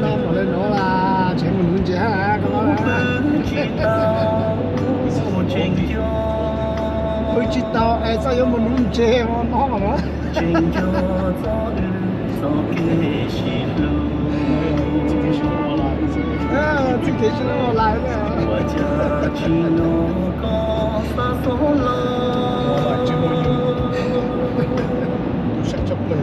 nó mà lên nó là chuyện mình muốn chả có ôi chị tao ai sao yêu mình muốn chê mà nó mà nó chị kể cho nó lại đấy sẽ chấp lời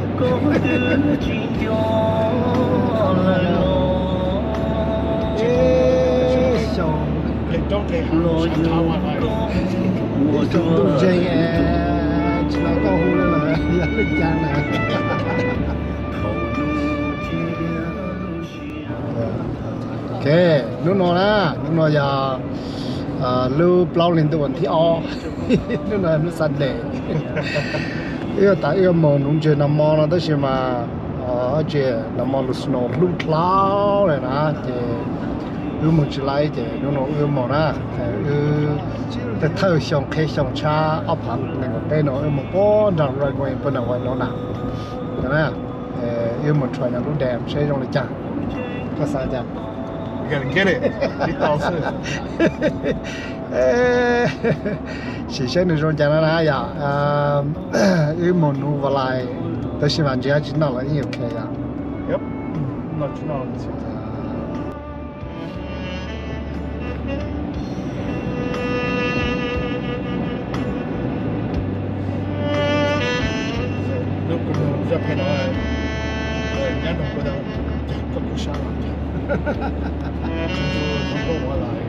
don't take tôi chơi chỉ là có hú là dẫn lên trang này ok lúc nó giờ lưu bao lên từ thì o lúc nó sạch lệ yêu tại yêu mồ nung chơi nằm mò nó tới xem mà ở chơi nằm mò lúc snow lúc cloud này nè yêu một chút lại thì nó yêu một naแต่เธอชงเคชงชาเอาผังหนึ่งเป็นเอาmột có rằng rồi quay bên nào quay nó nào thế này yêu một trò nào lúc đẹp sẽ trong này chả có sao chả You gotta get it. Get those. chỉ sẽ được trong chả nó là ya yêu một nụ và lại tới khi mà chỉ chỉ nào là nhiều cái ya Yep. Not you know. Ra phải nói nhắn đồng của đâu có cuộc sống không có qua lại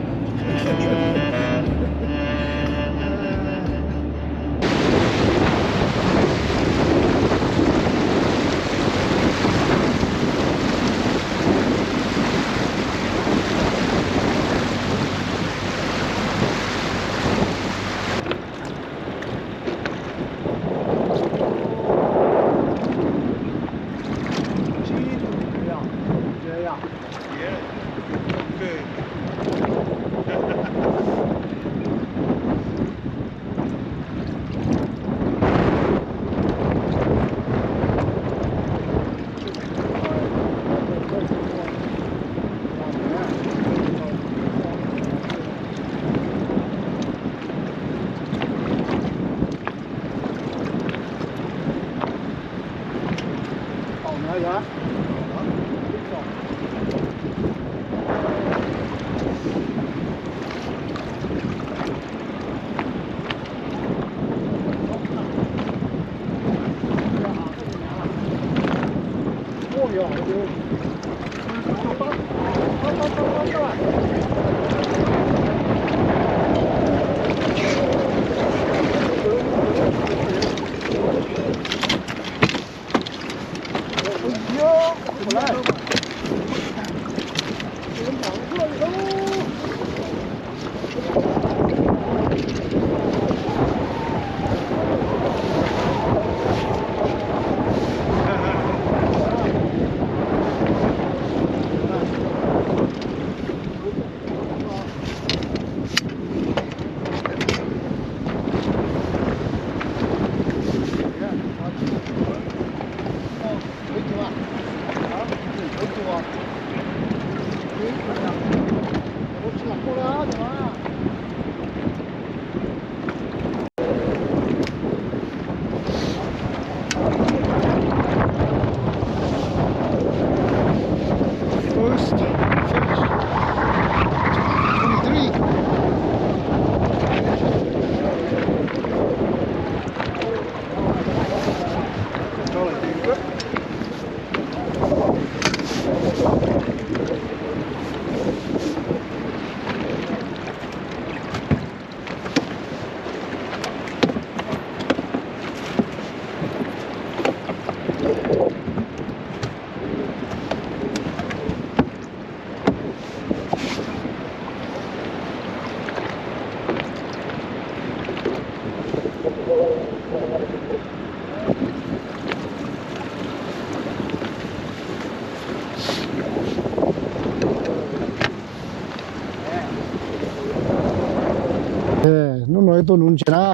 nó nói tôi muốn chơi na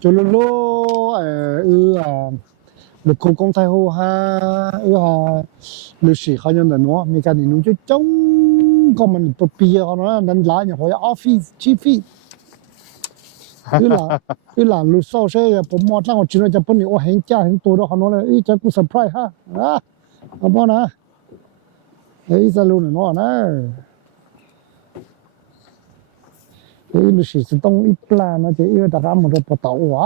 cho nó được cô con thay hồ ha lưu sĩ họ nhân nó mình cái này nó chứ chống còn mình bự bia họ nó nên lá nhà họ office chi phí là lưu sau sẽผมมองตั้งว่าจีนจะเป็นโอ้เห็นจ้าเห็นตัวเราเขาnói là ýจะกู surprise haเอาบ่นะýจะรู้เนาะนะlưu sĩจะต้องอีปลานะจะแต่รำมันจะปะเต่าหัว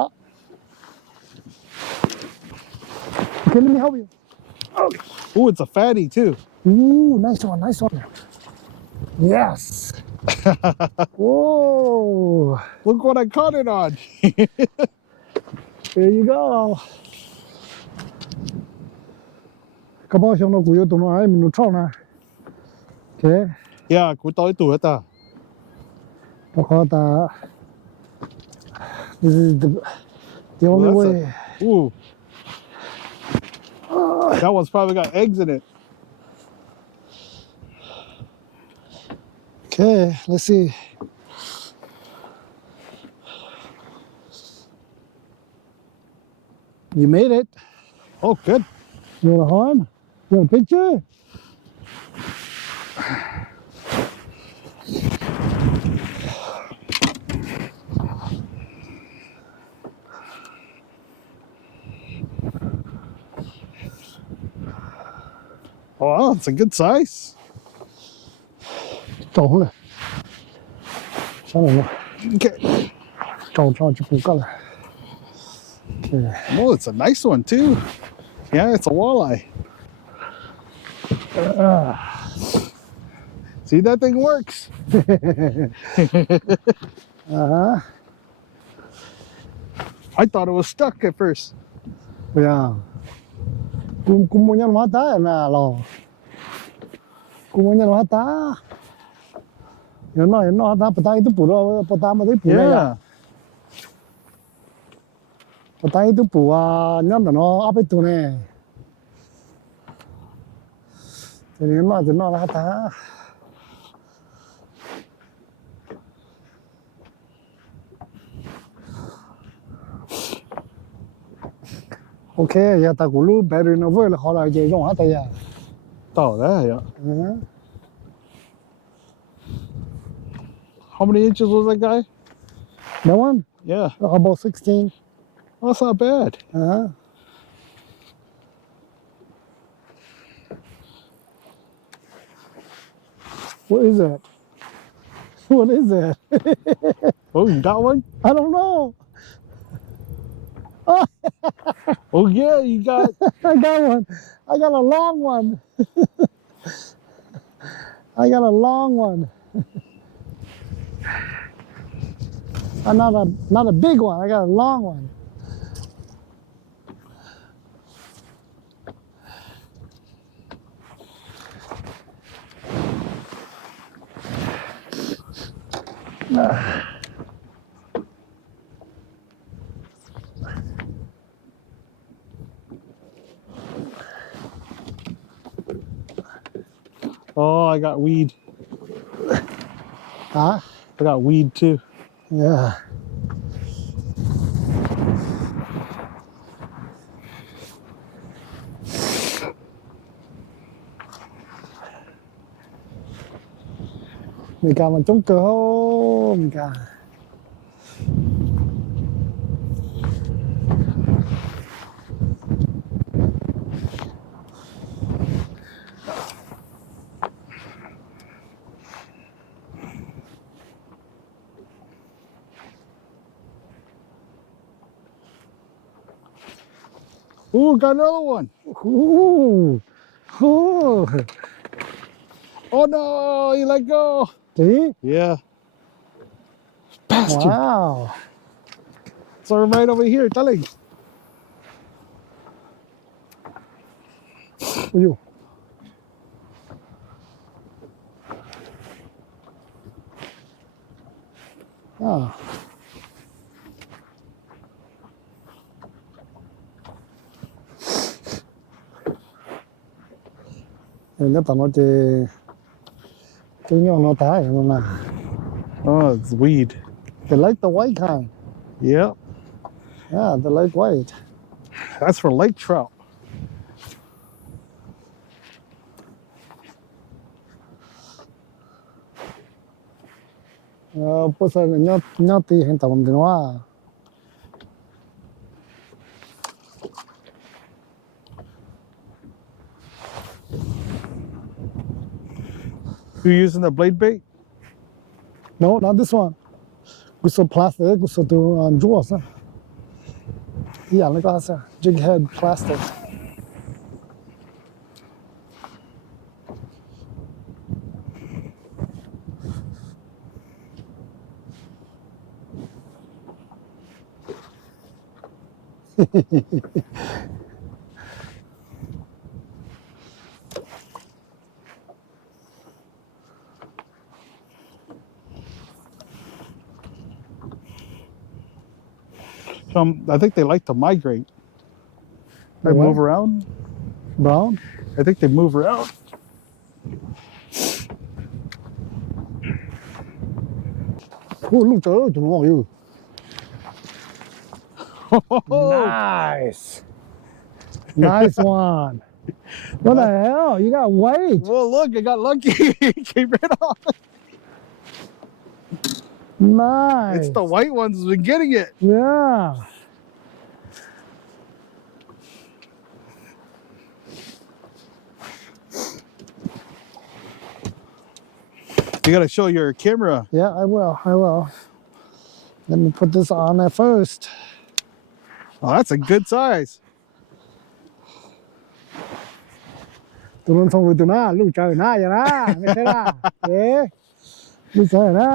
Okay, let me help you. Ooh, it's a fatty too. Ooh, nice one, nice one. Yes. Whoa. Look what I caught it on. There you go. Các bạn xem nó cũng tụi nó ai mình nó trâu nè. Okay. Yeah, cú tối tuổi ta. This is the only way. Ooh. That one's probably got eggs in it. Okay, let's see. You made it. Oh, good. You want a horn? You want a picture? Oh, it's a good size. Trộn rồi. Sao rồi? Okay. Trộn chỉ phụ cỡ rồi. Okay. Oh, it's a nice one too. Yeah, it's a walleye. See, that thing works. I thought it was stuck at first. Yeah. Cũng muốn nhân hóa ta là lò. Cũng muốn nhân hóa ta. Nhân hóa ta, bắt tay tu bù rồi, bắt tay mà thấy bù này à. Bắt tay tu bù à, nhân là nó áp tu này. Thì nó là ta. Ok, giờ ta cũng lúc bé rồi nó vui là họ lại dễ dùng hết tay à. Oh, that, yeah. How many inches was that guy? That one? Yeah. About 16. Oh, that's not bad. What is that? What is that? Oh, you got one? I don't know. Oh, yeah, you got... I got one. I got a long one. I got a long one. Not a big one. I got a long one. Oh, I got weed. Huh? I got weed too. Yeah. Mình cả mình chống cơ hô, mình cả. Ooh, got another one. Ooh. Ooh. Oh no, you let go. See? Yeah. Bastard. Wow. So I'm right over here, telling. Ui. Nó tao nói cái nhau nó tái rồi mà. Oh, it's weed. They like the white kind. Yep. Yeah, they like white. That's for lake trout. 不是你地很懂的话。You're using the blade bait? No, not this one. Gusto plastic, gusto to jaws. Yeah, look at that. Jig head plastic. I think they like to migrate. They move around. Brown? I think they move around. Oh, look, you. Nice. Nice one. What the hell? You got weight. Well, look, I got lucky. It came right off. Nice. It's the white ones who's been getting it. Yeah. You gotta show your camera. Yeah, I will. Let me put this on there first. Oh, that's a good size. ตัวนั้นส่งไปตัวหน้าลูกเจอหน้าอย่างนะไม่ใช่ล่ะเอ๊ะลูกเจอหน้า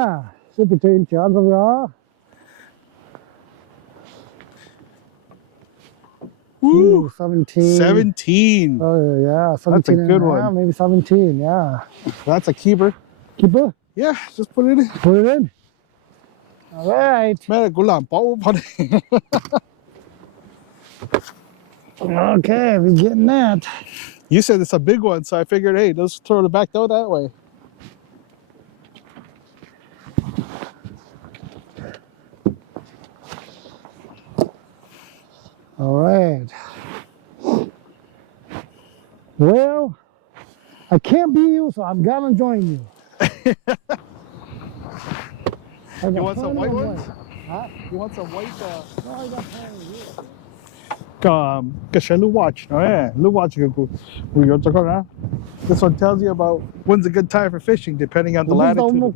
ช่วยไปเจอเฉียนสักหน่อย Ooh, 17. 17. Oh yeah, 17. That's a good one. Maybe 17. Yeah. That's a keeper. Keeper. Yeah, just put it in. Put it in. All right. Man, go lang, pao pa rin. Okay, we're getting that. You said it's a big one, so I figured, hey, let's throw it back though that way. All right. Well, I can't be you, so I'm gonna join you. You want some white ones? Huh? You want some white? No, I got plenty of you. Kasi watch. Oh yeah, watch. This one tells you about when's a good time for fishing, depending on the latitude.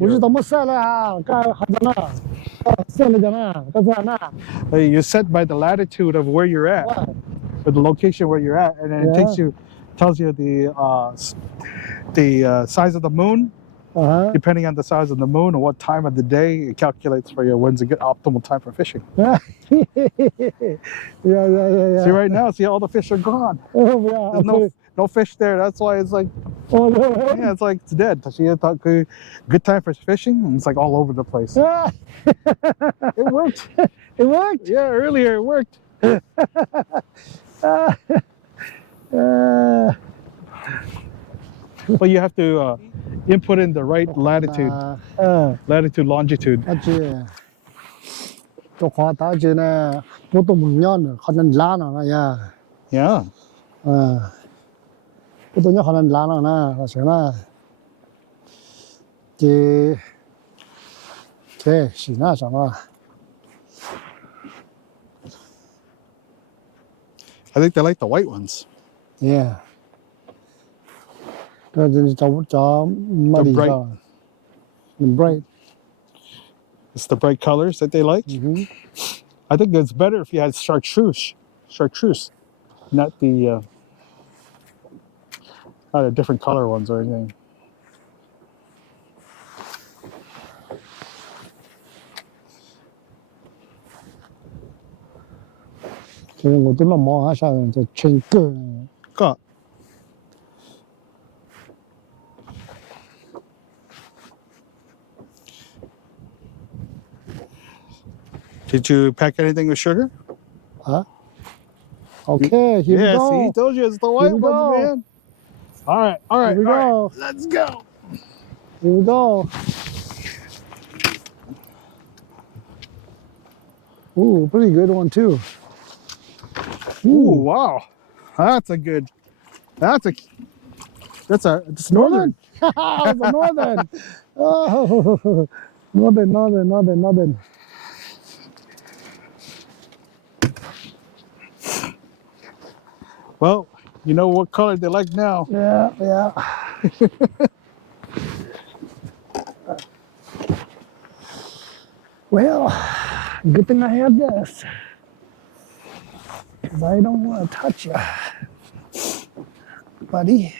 You're set by the latitude of where you're at, or the location where you're at, and then it tells you the size of the moon. Depending on the size of the moon and what time of the day, it calculates for you when's a good optimal time for fishing. Yeah. See right now, see all the fish are gone. Oh yeah. There's no fish there. That's why it's like, oh no. yeah, it's like it's dead. See, I thought good time for fishing, and it's like all over the place. It worked. It worked. Yeah, earlier it worked. But you have to input in the right latitude, longitude. 而且，做花大姐呢，不懂mon样可能拉了呀。Yeah. 不懂样可能拉了呢，那行了。这是那什么？ I think they like the white ones. Yeah. 这就是找马里高 bright. It's the bright colors that they like. I think it's better if you had chartreuse, not the different color ones or anything. Got. Did you pack anything with sugar? Huh? Okay, here we go. Yeah, see, he told you it's the white ones, man. All right. Here we go. Right, let's go. Here we go. Ooh, pretty good one too. Ooh, wow. That's northern. That's a northern. Oh, Northern. Well, you know what color they like now. Yeah. Well, good thing I have this. Because I don't want to touch you, buddy.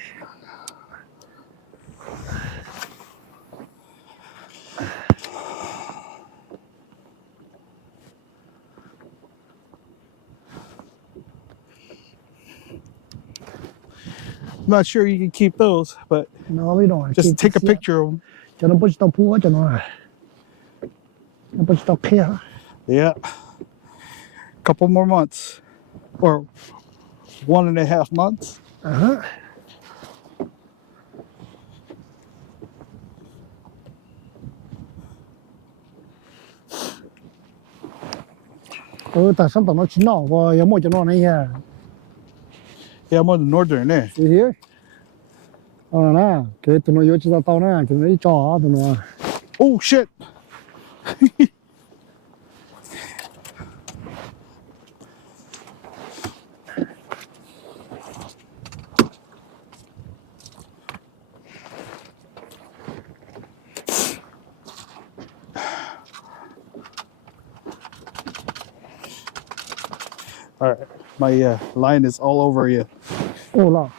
I'm not sure you can keep those, but No, we don't want to just keep take a this yet. picture of them. Cho nó bớt tao phua cho nó. Nó bớt tao kia. Yeah. Couple more months. Or 1.5 months. Uh-huh. Tại sao tao nó chín nọ và có một cho nó này ha. Yeah, I'm on the northern there. See here? Nè, cái tụi nó vô cho tao nè, tụi nó đi cho tụi nó. Oh, shit. All right, my line is all over you. Ồ là.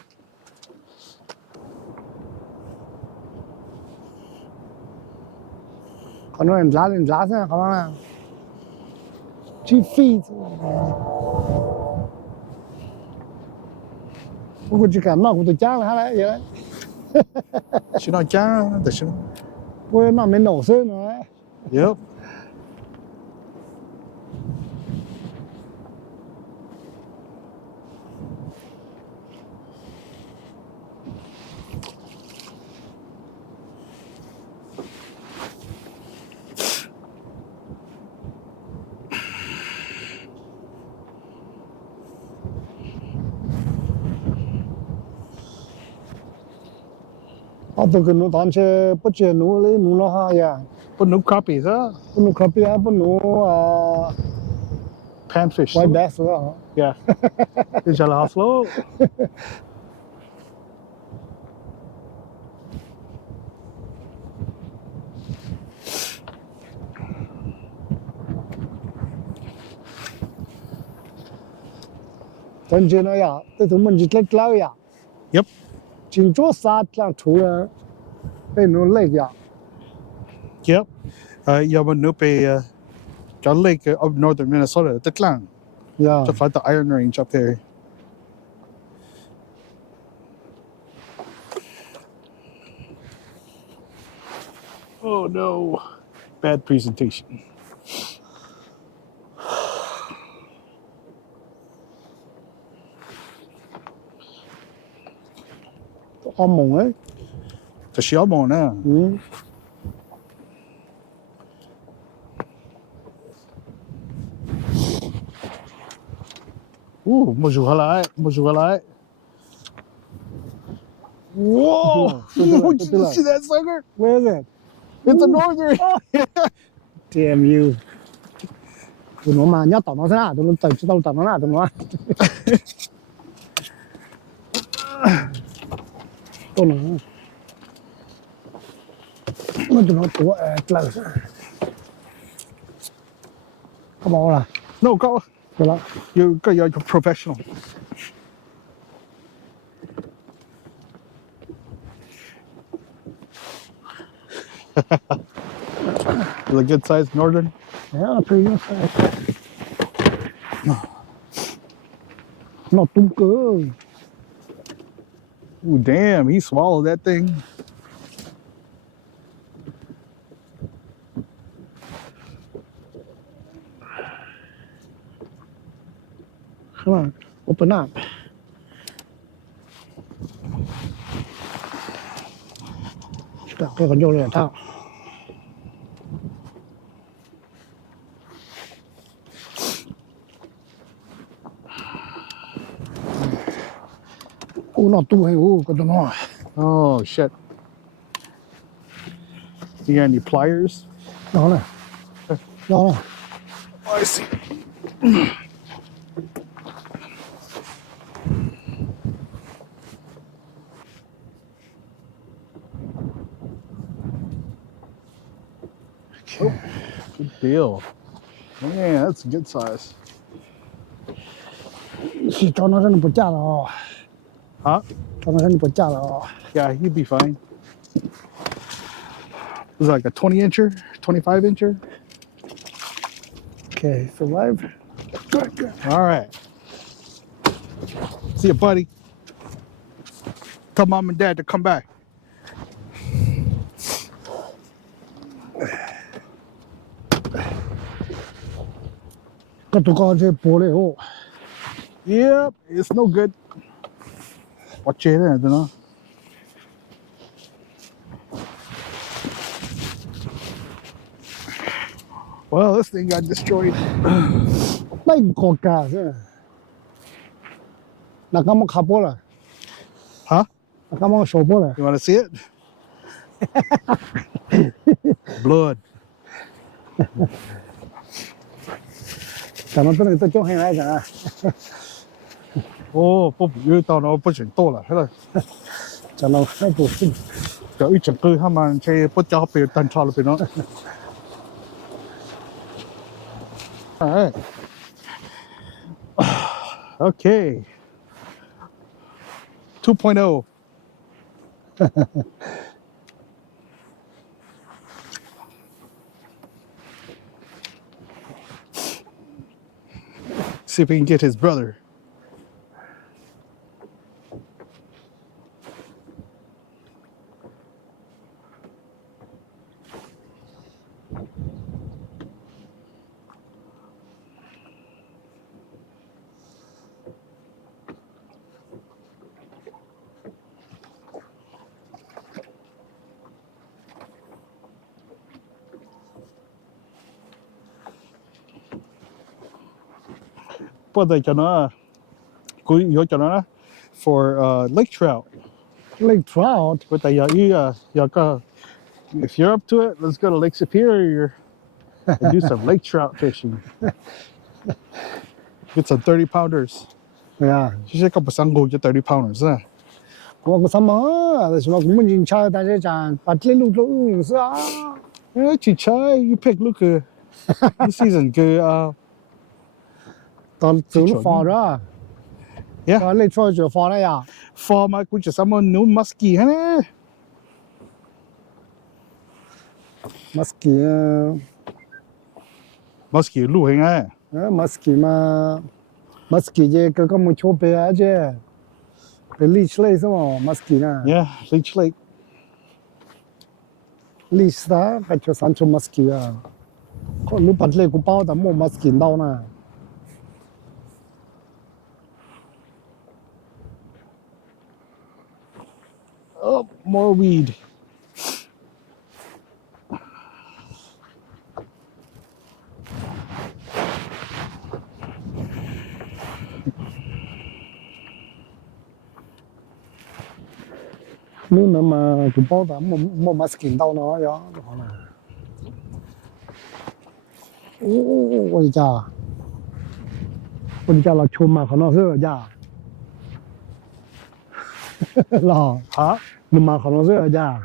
Còn nó lên lá ra, còn nó chi phí. Ủa chỉ cả nó cũng tự trang là hay là vậy. She not down. The shit. Ủa nó mới nổ sơ nữa. Yep. Tôi cần nó tán xe bắt chuyện nó lấy nó ha ya. Put new copies, huh? Nó copy á, nó Panfish. white bass đó. Yeah. Is that Oslo? Chân trên nó ya, tôi tụi mình chỉ lấy lao ya. Yep. Chính chỗ sát lang thủ là cái nó lấy ya. Yep. Yamanupe, John Lake of northern Minnesota. The clan. Yeah. Just like the Iron Range up there. Oh no. Bad presentation. Hmong ấy. The Hmong now. Ooh, Mojuhalai. Whoa! Did you see that sucker? Where is it? It's the northern. Damn you. Tụi nó mà nhát tao nó thế nào, tụi nó nào tụi nó. Tụi nó tụi close. Come on là. No, go. You're a professional. Is a good sized northern? Yeah, pretty good size. Nó tung cơ. Ooh, damn, he swallowed that thing. Come on, open up. Cái con vô lên tao. Nó tu hay con nó. Oh, shit. You got any pliers? Đó này. Đó này. Oh, I see. Okay. Good deal. Man, that's a good size. Cho nó rất là bột chả rồi. Huh? Cho nó rất là bột chả rồi. Yeah, he'd be fine. It was like a 20 incher, 25 incher. Okay, survive. Good, good. All right. See you, buddy. Tell mom and dad to come back. Cái tụi con chơi bố này hộ. Yep, it's no good. Watch it, I don't know. Well, this thing got destroyed. Đây có cả chứ. Là cái món khắp bố là. Huh? Là cái món sổ bố là. You want to see it? Blood. Chả nó tôi tôi cho hay này chả. Oh, 不遇到了不准多了，是吧？ Chả nó hay bố xin. 就一整个他们这不交被单超了，别弄。All right. Okay. 2.0. See if we can get his brother. What they cho nó for lake trout. Lake trout. But they if you're up to it, let's go to Lake Superior and do some lake trout fishing. Get some 30 pounders. Yeah. Chứ không phải sang ngồi cho 30 pounders à. Có sao mà, nhưng mà cũng muốn nhìn chơi,但是讲把这路路是啊。Chỉ chơi, you pick look good. This season good. 到走路放着。Yeah. 到Lake trout 就放了呀。For my cũng chỉ sao new musky hả? Musky. Musky lưu hình à? Musky mà. Musky chứ cái một chỗ bé chứ. Cái leech lake sao mà musky nè. Yeah, leech lake. Leech đó cái chỗ sản xuất musky à. Có lúc bắt lake của bao đã mua musky đâu nè. Oh, more weed. Nếu mà của bao đã mua musky đâu nó đó. Ôi chà. Ôi chà là chôm mà nó rất là chà. Là hả? Nhưng mà nó rất là chà.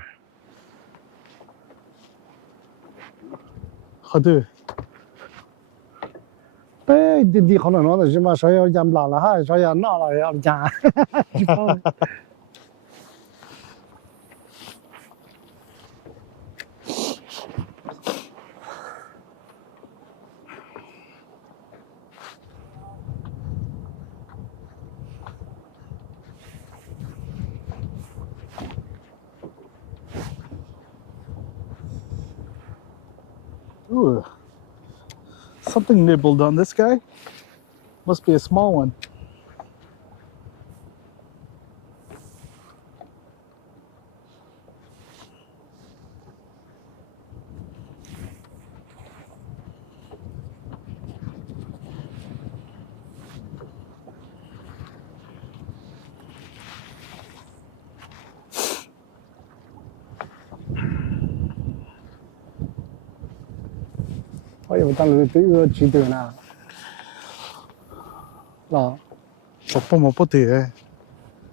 Hả tư? Bé đi khó nói là mà sao要giảm lại là hay sao要nọ là要chà. Ooh. Something nibbled on this guy. Must be a small one. có yêu ta lười tự ưa chỉ từ nào là Chopper mo po te.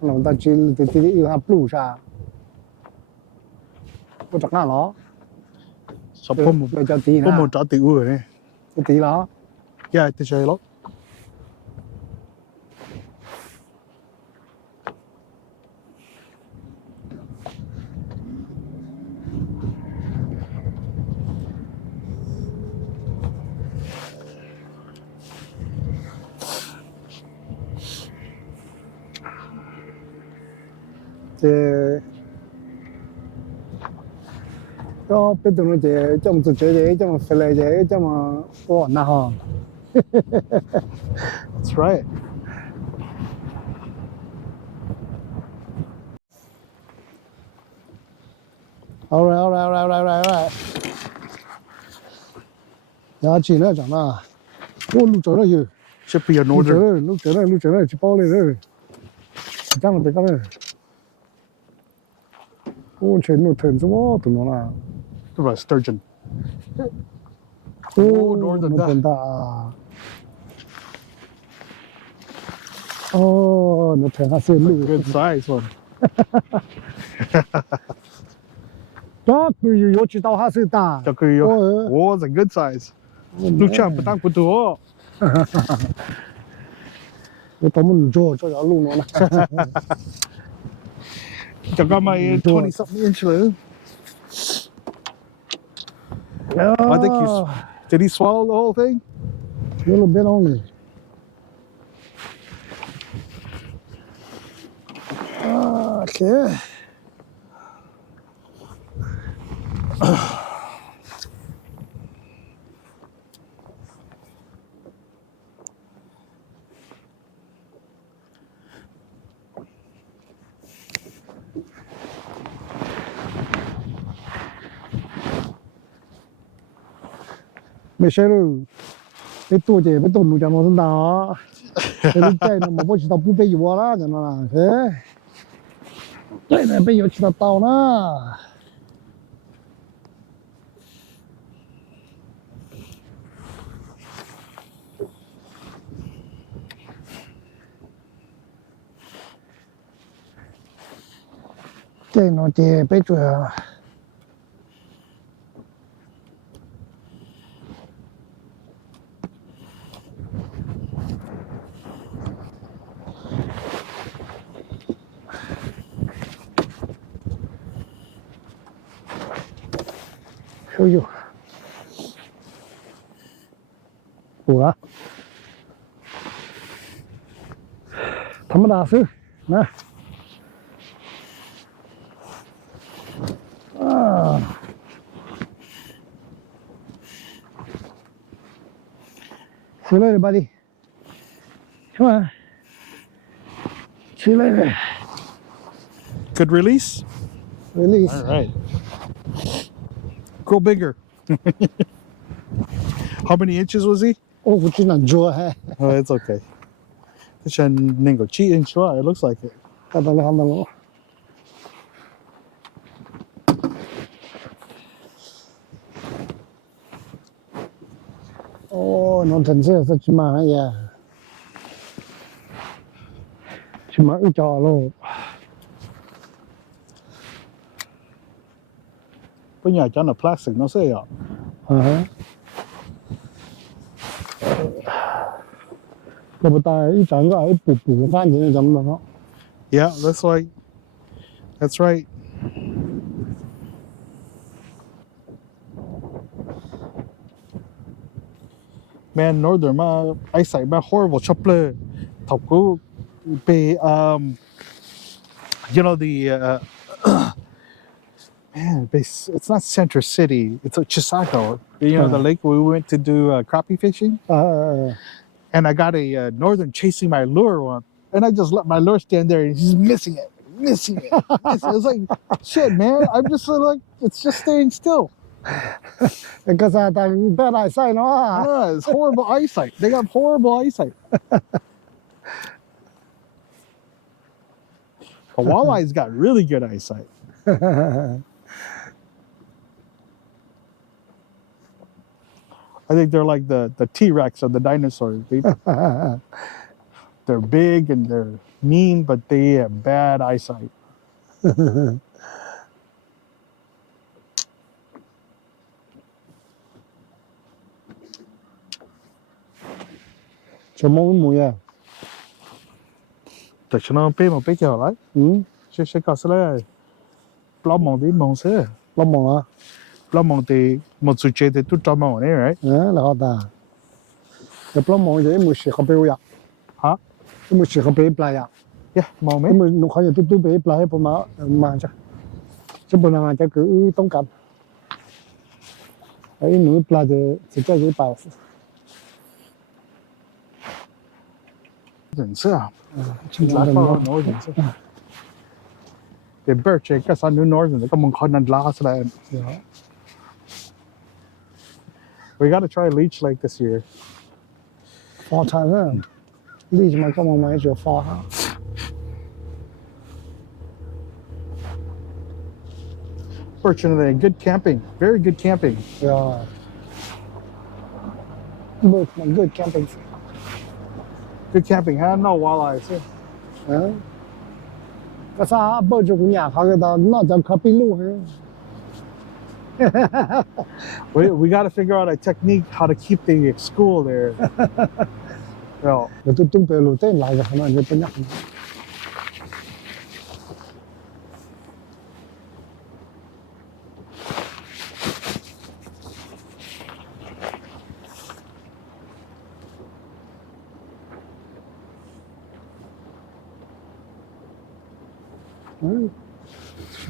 là ta chỉ tự yêu hấp lù sao có chắc nào đó Chopper mo bây giờ tí po mo nào cha ti u ne. tí đó Yeah, te chai lo. thì có biết được nó chỉ trong tự chế trong phải lấy chế trong mà ô nào That's right. alright giá trị nữa chẳng là ô lúc trở lại rồi Should be a northern. lúc trở lại chỉ bao này rồi chắc là phải cái này ô chuyện nó thêm số tụi nó là What about sturgeon? ô northern nó da. thêm ta ô nó thêm hai sen luôn Good size one. đó cứ yo chỉ tao hai sen ta Cho cứ oh, it's a good size. Lu chang patang putu.我专门做这条路呢。 Cho got my 20 something inch lu. I think did he swallow the whole thing? A little bit only. Okay. Mày xem rồi, cái tuổi trẻ, cái tuổi nó chẳng nó thân đó, cái lúc chạy nó mà bố chỉ tao bút bê vô đó, chẳng nó là thế, chạy này bây giờ chỉ tao tao đó, chạy nó trẻ bây giờ. Ôi ủa thầm đa sư nè xử lý đi buddy come on xử lý đi Good release? release All right. Go bigger. How many inches was he? ô của chị nàng chua ha Oh, it's okay. This ningo chi inch. It looks like it. cái đó là không đâu ô nó thật sự là chỉ mà ya chỉ mà ít cho luôn But yeah, done a plastic, no say. cái bữa tay ít chẳng có ít bù phan gì nữa giống đó Yeah, that's right. Man, northern ma eyesight ma horrible chopper. Toku be you know the man, it's not Center City. It's a Chisako. You know the lake where we went to do crappie fishing. And I got a northern chasing my lure one, and I just let my lure stand there, and he's missing it. It's like, shit, man. I'm just like, it's just staying still. because I bad eyesight nó It's horrible eyesight. They got horrible eyesight. A walleye's got really good eyesight. I think they're like the T-Rex of the dinosaurs. They're big and they're mean, but they have bad eyesight. 什么模样？但是呢，被我被叫来，是告诉来，不老忙的忙些，老忙啊！不老忙的，没出去的都找忙的，right？那好大。要不老忙的，没事喝杯呀。哈？没事喝杯不来呀？呀，忙没？没弄好像都杯不来不嘛嘛着，这不能嘛这个东干。哎，弄不来的，这叫个包。人色啊，这拉到那人色。The birch, because I knew northern, they come on cotton last land. Yeah. We got to try leech lake this year. Fall time, leech might come on my edge of fall. Fortunately, good camping, very good camping. Yeah. Good camping. Good camping, huh? No walleyes. Yeah. 个啥抱着姑娘，好个到那叫可比路嘿。We got to figure out a technique how to keep the school there. No. 我都东北路对哪个可能就不样。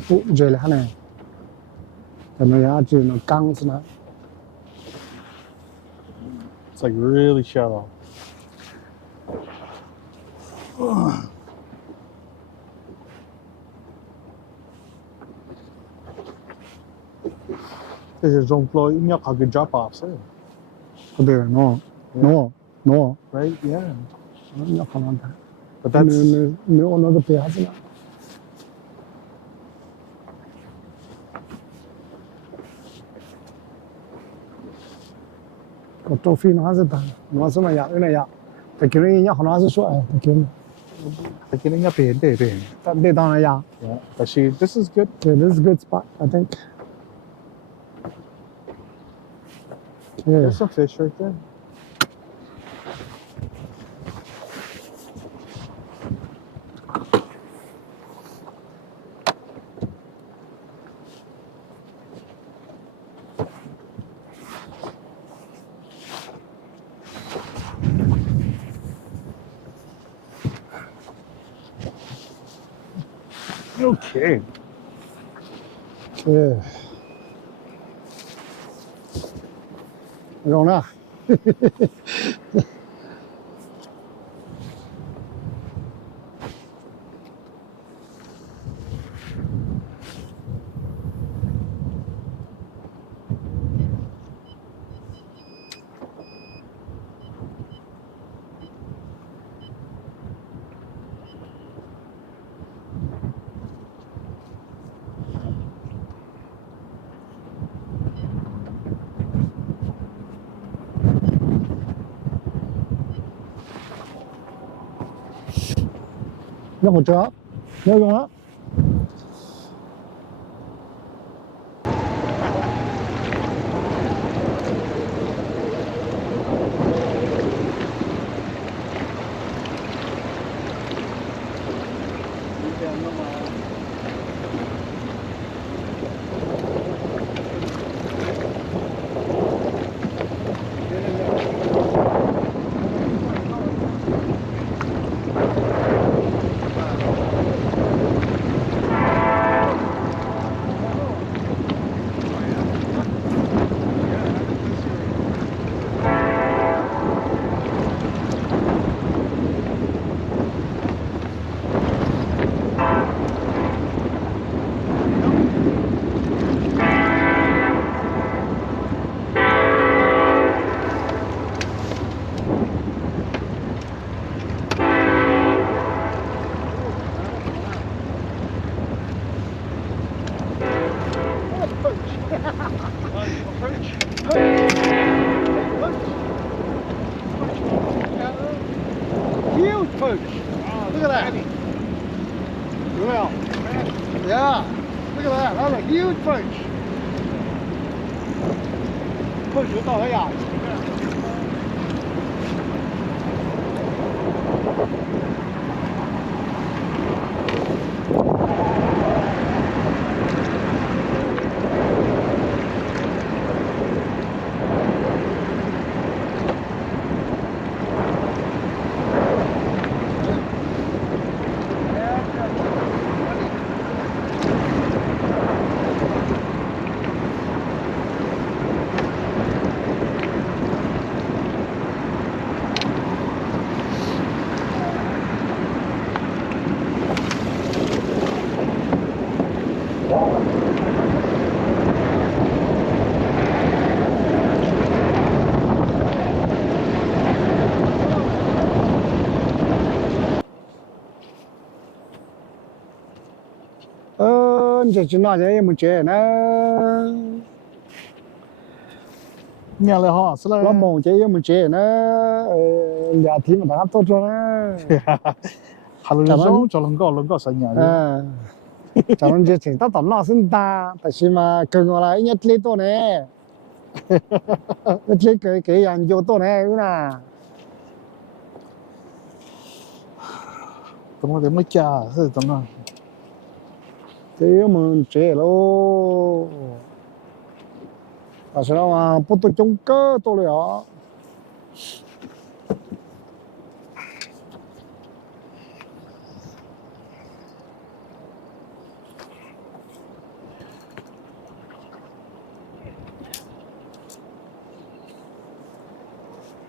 不，这里还呢，咱们要就那缸子呢。It's like really shallow. This is employee you have to drop off, sir. There, no. Right? Yeah. But that's no another place. Có trâu phi nó rất tàn, nó rất là cái này ạ. Tại cái này nhá, nó rất sôi, tại cái này. Tại cái này nhá bền để. Để tao này ạ. Yeah. But this is good. Yeah, this is a good spot, I think. Yeah. There's some fish right there. Okay. Okay. Rồi nè. Nó hỗ trợ, nó dùng đó. Perch. Yeah. Look at that. That's a huge perch. Perch 到海牙。这去哪去也没接呢， Nhà lại họ sẽ 老 là 忙这也没接呢，聊天嘛，大家多做呢， Hà Chào anh. cho lần có sang nhà đi. 咱们这请到到哪是大，但是嘛，跟我来一年最多呢，一年给研究多呢，有呐， Tụi nó để mới cha, thế tụi nó. 这也没接喽，但是嘛，不都中个多了。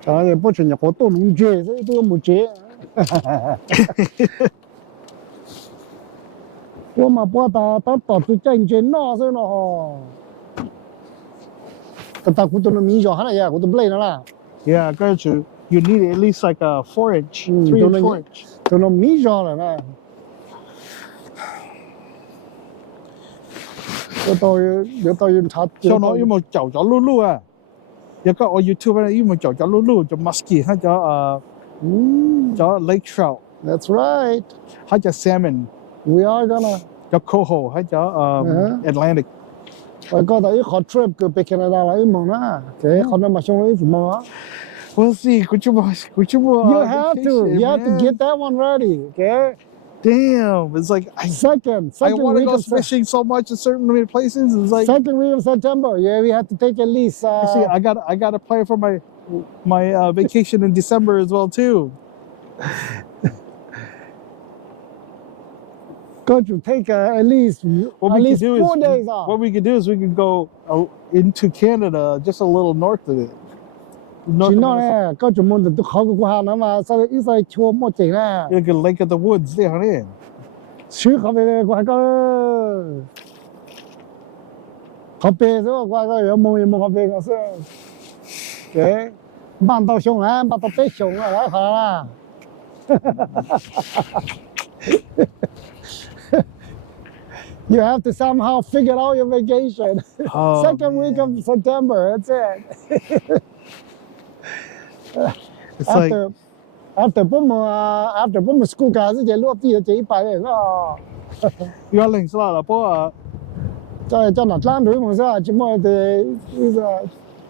咱也不是你好多农接，这都没接。我嘛不打出真正那是了哈。但古都能米小哈了呀，古都不来了啦。 Yeah, go to. You need at least like a 4-inch, 3 don't inch, know. 4-inch. 都能米小了呢。有到有差。 Cho nó yêu một chậu chó lu lu à. Giờ có ở YouTube này yêu một chậu chó lu lu cho musky hay cho lake trout. That's right. Hay cho salmon. We are gonna. Cho coho hay cho Atlantic. Tôi có thấy hot trip của bên Canada là im mong á. Cái hot nó mà xong rồi im mong á. We'll see. You have to get that one ready. Okay. Damn, it's like I want to go fishing so much in certain places. It's like second week of September. Yeah, we have to take at least. See, I got to plan for my vacation in December as well too. Got to take at least 4 days off. What we could do is we could go into Canada, just a little north of it. 去那呢，各种么子都好过下那嘛，一直去没劲呢。 Like a lake of the woods there, honey. 去后边的过个，后边是吧？过个有梦后边个是，对，忙到熊啊，忙到白熊啊，我好啦。You have to somehow figure out your vacation. Second week of September, that's it. It's like after 我们 school 开始，这落地这100人啊。要冷死了，不过在那land队嘛是吧？怎么的那个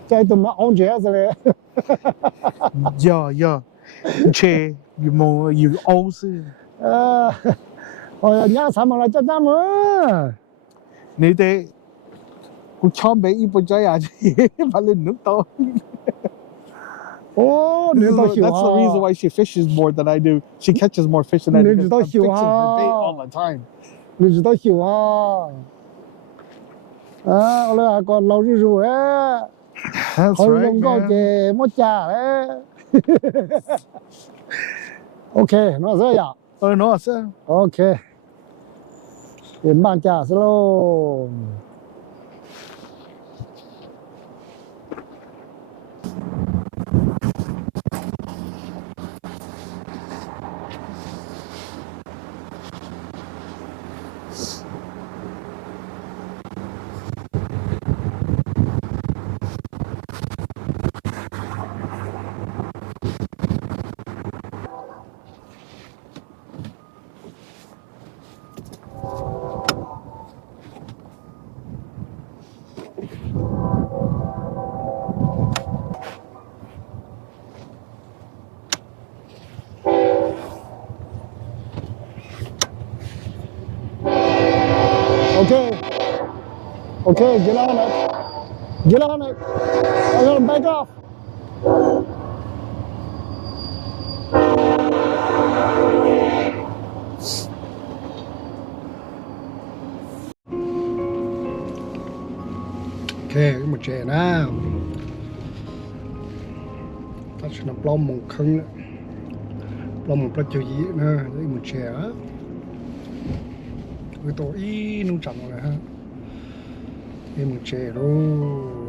在怎么安全是嘞呀，切，有欧是。哦呀，伢他们来叫他们。你哋我抢俾一半仔呀，把你弄到。哦，你知道 That's the reason why she fishes more than I do. She catches more fish than I do. 你知道 I'm fixing 秀 her bait 啊 all the time. 你知道秀啊？啊，我来个老日肉哎， That's 好 right, 用高 man. 的没假哎。OK， 那这样。 Oh no, sir. OK， 也慢驾驶喽。Okay. Okay, get on it. Get on it. I'm gonna back off. Okay, một trẻ nào. Ta sẽ nằm plom một khăn nữa. Plom một plot cho gì nữa, đây một trẻ á. Cái tổ ý nung chẳng rồi ha. Đây một trẻ rồi.